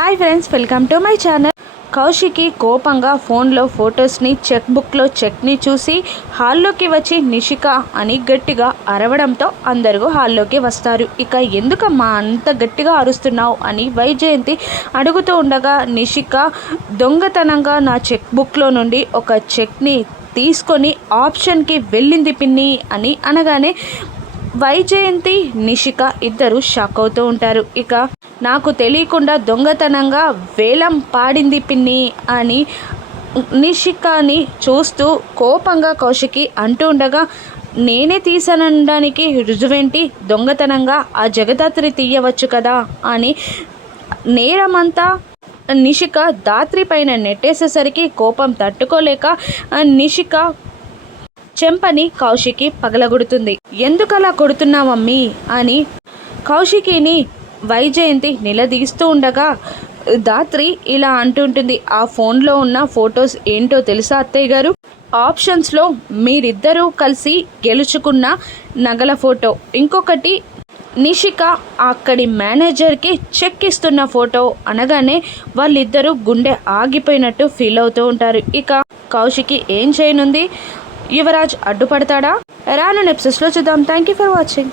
Hi friends welcome to my channel. Kaushiki కోపంగా ఫోన్లో ఫొటోస్ని చెక్ బుక్లో చెక్ని చూసి హాల్లోకి వచ్చి నిషిక అని గట్టిగా అరవడంతో అందరూ హాల్లోకి వస్తారు. ఇక ఎందుకమ్మా అంత గట్టిగా అరుస్తున్నావు అని వైజయంతి అడుగుతూ ఉండగా నిషిక దొంగతనంగా నా చెక్ బుక్లో నుండి ఒక చెక్ని తీసుకొని ఆప్షన్కి వెళ్ళింది పిన్ని అని అనగానే వైజయంతి నిషిక ఇద్దరు షాక్ అవుతూ ఉంటారు. ఇక నాకు తెలియకుండా దొంగతనంగా వేలం పాడింది పిన్ని అని నిషికాని చూస్తూ కోపంగా కౌశికి అంటూ ఉండగా నేనే తీసానడానికి రుజువేంటి? దొంగతనంగా ఆ జగదాత్రి తీయవచ్చు కదా అని నేరమంతా నిషిక దాత్రి పైన నెట్టేసేసరికి కోపం తట్టుకోలేక నిషిక చెంపని కౌశికి పగలగొడుతుంది. ఎందుకలా కొడుతున్నావమ్మీ? అని కౌశికిని వైజయంతి నిలదీస్తూ ఉండగా దాత్రి ఇలా అంటుంటుంది ఆ ఫోన్లో ఉన్న ఫొటోస్ ఏంటో తెలుసా అత్తయ్య గారు? ఆప్షన్స్లో మీరిద్దరూ కలిసి గెలుచుకున్న నగల ఫోటో. ఇంకొకటి నిషిక అక్కడి మేనేజర్కి చెక్ ఇస్తున్న ఫోటో అనగానే వాళ్ళిద్దరూ గుండె ఆగిపోయినట్టు ఫీల్ అవుతూ ఉంటారు. ఇక కౌశికి ఏం చేయనుంది? యువరాజ్ అడ్డుపడతాడా? రాను నెప్సెస్లో చూద్దాం. Thank you for watching